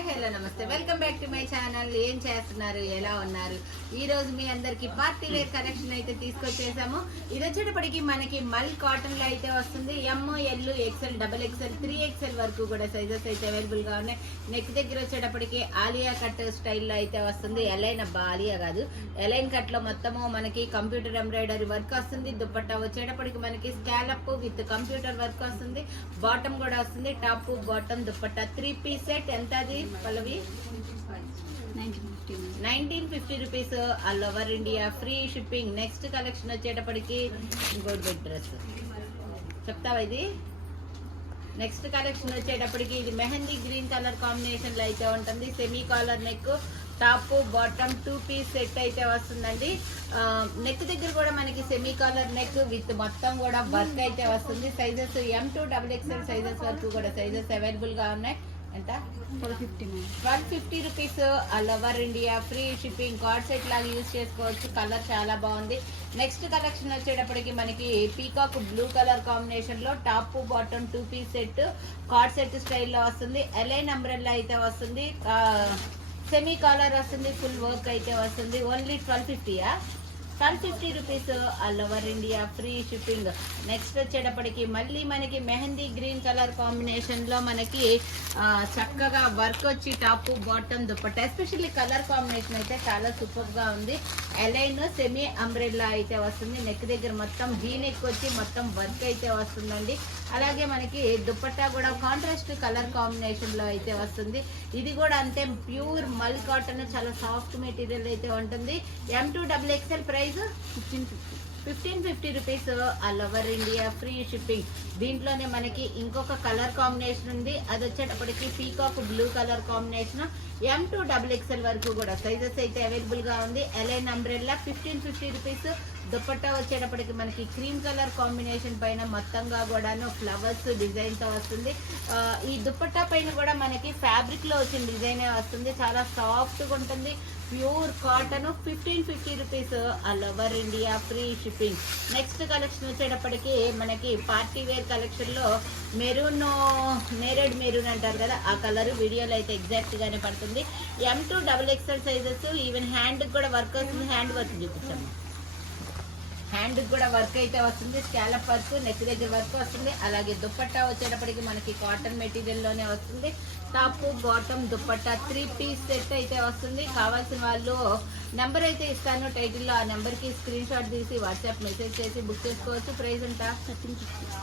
Hi hello నమస్తే welcome back to my channel. ఏం చేస్తున్నారు, ఎలా ఉన్నారు? ఈ రోజు మీ అందరికి పార్టీ వేర్ కలెక్షన్ అయితే తీసుకొచ్చేసాము. ఇది వచ్చేటప్పటికి మనకి మల్ కాటన్ లో అయితే వస్తుంది. M, L, XL, double XL, 3XL వరకు కూడా సైజెస్ అయితే అవైలబుల్ గా ఉన్నాయి. నెక్ దగ్గర వచ్చేటప్పటికి ఆలియా కట్ స్టైల్లో అయితే వస్తుంది. ఎలైన్ అబ్బా, ఆలియా కాదు, ఎలైన్ కట్ లో మొత్తము మనకి కంప్యూటర్ ఎంబ్రాయిడరీ వర్క్ వస్తుంది. దుపట్టా వచ్చేటప్పటికి మనకి స్కాలప్ విత్ కంప్యూటర్ వర్క్ వస్తుంది. బాటమ్ కూడా వస్తుంది. Top bottom dupatta 3 piece set. ఎంత అది Pallavi? 1950 rupees. All over India free shipping. Next collection వచ్చేటప్పటికి గోల్డ్ బెడ్ డ్రెస్ చెప్తావా? ఇది నెక్స్ట్ కలెక్షన్ వచ్చేటప్పటికి ఇది మెహందీ గ్రీన్ కలర్ కాంబినేషన్ లో అయితే ఉంటుంది. Semi collar neck, top bottom 2 piece set అయితే వస్తుందండి. నెక్ దగ్గర కూడా మనకి సెమీ కాలర్ నెక్ విత్ మొత్తం కూడా వర్క్ అయితే వస్తుంది. Sizes M to XXL sizes వరకు కూడా సైజెస్ అవైలబుల్ గా ఉన్నాయి. ఎంత? 1250 rupees. All over India free shipping. Coord set లాగా యూజ్ చేసుకోవచ్చు. కలర్ చాలా బాగుంది. నెక్స్ట్ కలెక్షన్ వచ్చేటప్పటికి మనకి పీకాక్ బ్లూ కలర్ కాంబినేషన్ లో top bottom 2 piece set coord set స్టైల్లో వస్తుంది. ఎలైన్ అంబ్రెల్లా అయితే వస్తుంది. సెమీ కాలర్ వస్తుంది. ఫుల్ వర్క్ అయితే వస్తుంది. Only 1250 rupees. All over India free shipping. Next వచ్చేటప్పటికి మళ్ళీ మనకి మెహందీ గ్రీన్ కలర్ కాంబినేషన్ లో మనకి చక్కగా వర్క్ వచ్చి top bottom dupatta, especially colour combination అయితే చాలా సూపర్ గా ఉంది. ఎలైన్ సెమీ అంబ్రెల్లా అయితే వస్తుంది. నెక్ దగ్గర మొత్తం వీ నెక్ వచ్చి మొత్తం వర్క్ అయితే వస్తుందండి. అలాగే మనకి దుపట్టా కూడా కాంట్రాస్ట్ కలర్ కాంబినేషన్ లో అయితే వస్తుంది. ఇది కూడా అంతే ప్యూర్ మల్ కాటన్, చాలా సాఫ్ట్ మెటీరియల్ అయితే ఉంటుంది. M to XXL price 1550 rupees. All over India free shipping. దీంట్లోనే మనకి ఇంకొక కలర్ కాంబినేషన్ ఉంది. అది వచ్చేటప్పటికి peacock blue colour combination. M to XXL వరకు కూడా సైజెస్ అయితే అవైలబుల్ గా ఉంది. Align umbrella 1550 rupees. దుపట్టా వచ్చేటప్పటికి మనకి క్రీమ్ కలర్ కాంబినేషన్ పైన మొత్తంగా కూడాను ఫ్లవర్స్ డిజైన్ తో వస్తుంది. ఈ దుపట్టా పైన కూడా మనకి ఫ్యాబ్రిక్ లో వచ్చిన డిజైన్ వస్తుంది. చాలా సాఫ్ట్ గా ఉంటుంది. Pure cotton. 1550 rupees. All over India free shipping. Next collection వచ్చేటప్పటికి మనకి పార్టీ వేర్ కలెక్షన్ లో మెరూన్, నేరేడ్ మెరూన్ అంటారు కదా, ఆ కలర్ వీడియోలో అయితే ఎగ్జాక్ట్ గానే పడుతుంది. M to XXL sizes. Even hand కూడా వర్క్ వస్తుంది. హ్యాండ్ వర్క్ చూపించాము. హ్యాండ్ కూడా వర్క్ అయితే వస్తుంది. స్కాలప్ వర్క్, నెక్ దగ్గర వర్క్ వస్తుంది. అలాగే దుపట్టా వచ్చేటప్పటికి మనకి కాటన్ మెటీరియల్ లోనే వస్తుంది. Top bottom dupatta 3 piece set అయితే వస్తుంది. కావాల్సిన వాళ్ళు నెంబర్ అయితే ఇస్తాను టైటిల్లో. ఆ నెంబర్ కి స్క్రీన్ షాట్ తీసి వాట్సాప్ మెసేజ్ చేసి బుక్ చేసుకోవచ్చు. ప్రైస్ ఎంత?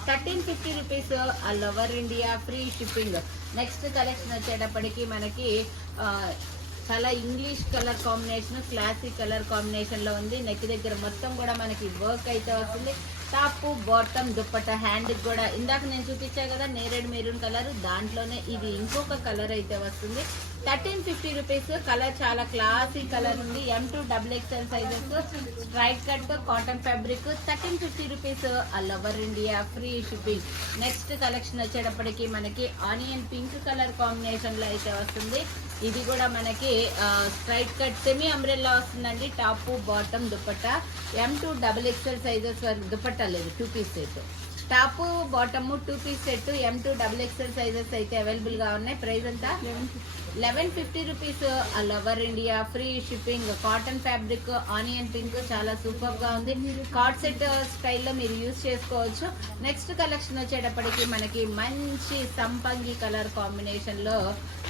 1350 rupees. All over India free shipping. Next collection వచ్చేటప్పటికి మనకి చాలా English colour combination, classic colour combination లో ఉంది. నెక్ దగ్గర మొత్తం కూడా మనకి వర్క్ అయితే వస్తుంది. టాప్ బాటమ్ దుపట్టా, హ్యాండ్ కూడా ఇందాక నేను చూపించా కదా నేరేడ్ మెరూన్ కలర్, దాంట్లోనే ఇది ఇంకొక కలర్ అయితే వస్తుంది. 1350 రూపీస్. కలర్ చాలా క్లాసీ కలర్ ఉంది. M to XXL sizes. Straight cut cotton fabric. 1350 rupees. All over India free shipping. Next collection వచ్చేటప్పటికి మనకి ఆనియన్ పింక్ కలర్ కాంబినేషన్ లో అయితే వస్తుంది. ఇది కూడా మనకి స్ట్రైట్ కట్ సెమీ అంబ్రెల్లా వస్తుందండి. Top bottom dupatta. M to XXL sizes వరకు దుపట్టా లేదు, 2 piece set. Top bottom 2 piece set. M to XXL sizes అయితే అవైలబుల్ గా ఉన్నాయి. ప్రైస్ ఎంత? 1150 rupees. All over India free shipping. Cotton fabric, onion pink చాలా super గా ఉంది. కార్డ్ సెట్ స్టైల్లో మీరు యూజ్ చేసుకోవచ్చు. నెక్స్ట్ కలెక్షన్ వచ్చేటప్పటికి మనకి మంచి సంపంగి కలర్ కాంబినేషన్ లో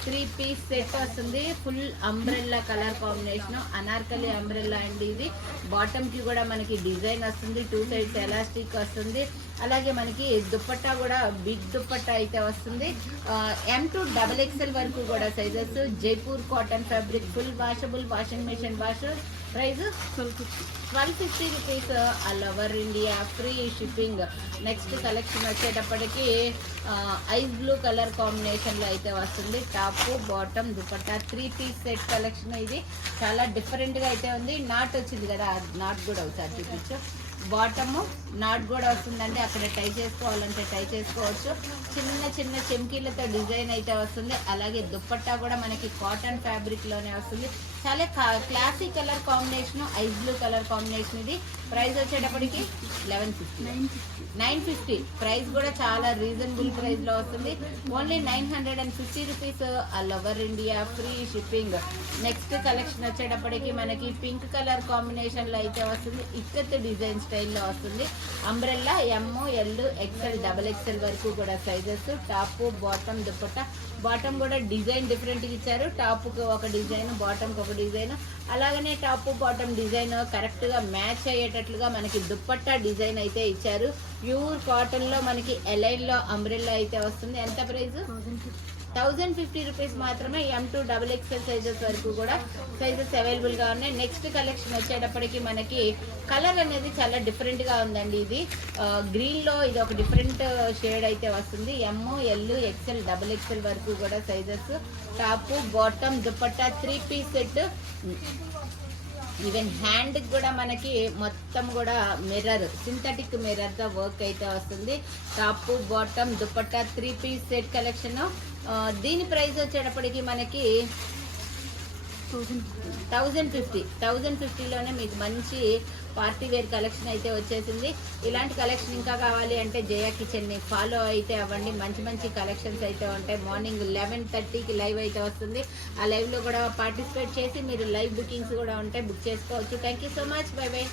3 పీస్ సెట్ వస్తుంది. Full umbrella colour combination. Anarkali umbrella అండి ఇది. బాటమ్ కి కూడా మనకి డిజైన్ వస్తుంది. 2 సైడ్స్ ఎలాస్టిక్ వస్తుంది. అలాగే మనకి దుపట్టా కూడా బిగ్ దుపట్టా అయితే వస్తుంది. M to XXL వరకు కూడా sizes. Jaipur cotton fabric. Full washable, washing machine wash. Price 1250 rupees. All over India free shipping. Next collection వచ్చేటప్పటికి ఐస్ బ్లూ కలర్ కాంబినేషన్ లో అయితే వస్తుంది. Top bottom dupatta 3 piece set collection. ఇది చాలా డిఫరెంట్ గా అయితే ఉంది. నాట్ వచ్చింది కదా, నాట్ కూడా ఒకసారి చూపించు. బాటమ్ నాట్ కూడా వస్తుందండి. అక్కడ టై చేసుకోవాలంటే టై చేసుకోవచ్చు. చిన్న చిన్న చెమ్కీలతో డిజైన్ అయితే వస్తుంది. అలాగే దుపట్టా కూడా మనకి కాటన్ ఫ్యాబ్రిక్ లోనే వస్తుంది. చాలా classy colour combination, ice blue colour combination. ఇది ప్రైస్ వచ్చేటప్పటికి 950. ప్రైస్ కూడా చాలా రీజనబుల్ ప్రైస్ లో వస్తుంది. Only 950 rupees. All over India free shipping. Next collection వచ్చేటప్పటికి మనకి పింక్ కలర్ కాంబినేషన్ లో అయితే వస్తుంది. ఇక్కత్ డిజైన్ స్టైల్లో వస్తుంది. అంబ్రెల్లా ఎమ్, ఎల్, ఎక్స్ఎల్, డబల్ ఎక్స్ఎల్ వరకు కూడా sizes. Top, bottom, dupatta. Bottom కూడా డిజైన్ డిఫరెంట్ ఇచ్చారు. టాప్ కి ఒక డిజైన్, బాటమ్ కి ఒక డిజైన్. అలాగనే టాప్ బాటమ్ డిజైన్ కరెక్ట్ గా మ్యాచ్ అయ్యేటట్లుగా మనకి దుప్పట్టా డిజైన్ అయితే ఇచ్చారు. ప్యూర్ కాటన్ లో మనకి ఎలైన్ లో అంబ్రెల్లా అయితే వస్తుంది. ఎంత ప్రైస్? 1050 రూపీస్ మాత్రమే. M2 డబుల్ ఎక్స్ఎల్ సైజెస్ వరకు కూడా సైజెస్ అవైలబుల్ గా ఉన్నాయి. నెక్స్ట్ కలెక్షన్ వచ్చేటప్పటికి మనకి కలర్ అనేది చాలా డిఫరెంట్ గా ఉందండి. ఇది గ్రీన్ లో ఇది ఒక డిఫరెంట్ షేడ్ అయితే వస్తుంది. M, L, XL, double XL వరకు కూడా sizes. Top, bottom, dupatta 3 piece set. Even hand కూడా మనకి మొత్తం కూడా మిర్రర్, సింథటిక్ మిర్రర్ తో వర్క్ అయితే వస్తుంది. Top, bottom, dupatta 3 piece set collection. దీని ప్రైస్ వచ్చేటప్పటికి మనకి 1050లోనే మీకు మంచి పార్టీ వేర్ కలెక్షన్ అయితే వచ్చేసింది. ఇలాంటి కలెక్షన్ ఇంకా కావాలి అంటే జయా కిచెన్ ని ఫాలో అయితే అవ్వండి. మంచి మంచి కలెక్షన్స్ అయితే ఉంటాయి. మార్నింగ్ 11:30కి లైవ్ అయితే వస్తుంది. ఆ లైవ్ లో కూడా పార్టిసిపేట్ చేసి మీరు లైవ్ బుకింగ్స్ కూడా ఉంటాయి, బుక్ చేసుకోవచ్చు. Thank you so much. By by.